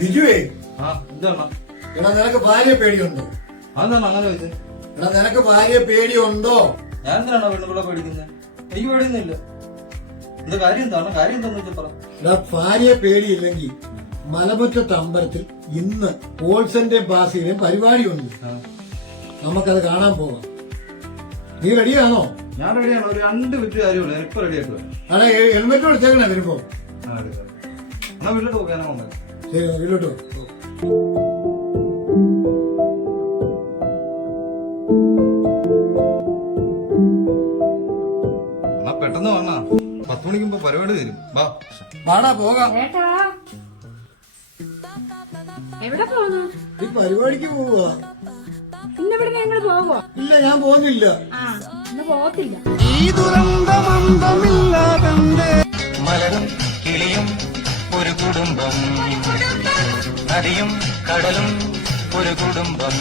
ബിജുവേ, എന്താണ് എടാ നിനക്ക് ഭാര്യ പേടിയുണ്ടോ? അതെന്താണ് അങ്ങനെ വെച്ചത്? എടാ നിനക്ക് ഭാര്യ പേടിയുണ്ടോ? ഞാൻ എന്തിനാണോ പെണ്ണുപിള്ള പേടിക്കുന്നത്? എനിക്ക് പേടിയൊന്നുമില്ല. എന്താ കാര്യം? എന്താണ് കാര്യം? എന്താന്ന് വെച്ചാൽ പറ. എടാ ഭാര്യ പേടിയില്ലെങ്കിൽ മലമുറ്റത്ത് അമ്പലത്തിൽ ഇന്ന് പോൾസന്റെ ബാസിയുടെയും പരിപാടിയുണ്ട്. നമുക്കത് കാണാൻ പോകാം. നീ റെഡിയാണോ? ഞാൻ റെഡിയാണ്. ഒരു 2 മിനിറ്റ് കാര്യമുള്ളൂ. ഞാൻ ഇപ്പൊ റെഡി ആയിട്ട് വരാം. എടാ ഹെൽമെറ്റ് വിളിച്ചേക്കണേ വരുമ്പോ. എന്നാ വീട്ടിലോട്ട് പോകാനോ? ശരി, വീട്ടിലോട്ട് എന്നാ പെട്ടെന്ന് വന്നാ 10 മണിക്ക് മുമ്പ് പരിപാടി തരും. വാടാ പോകാം. എവിടെ പോകുന്നു? ഈ പരിപാടിക്ക് പോവുക. ഇന്ന് ഇവിടെ ഞങ്ങൾ പോവോ? ഇല്ല, ഞാൻ പോകുന്നില്ല. ഇന്ന് പോകത്തില്ല. ഈ ദുരന്തമന്തമില്ലാതെ മലരും കിളിയും ഒരു കുടുംബം, നദിയും കടലും ഒരു കുടുംബം.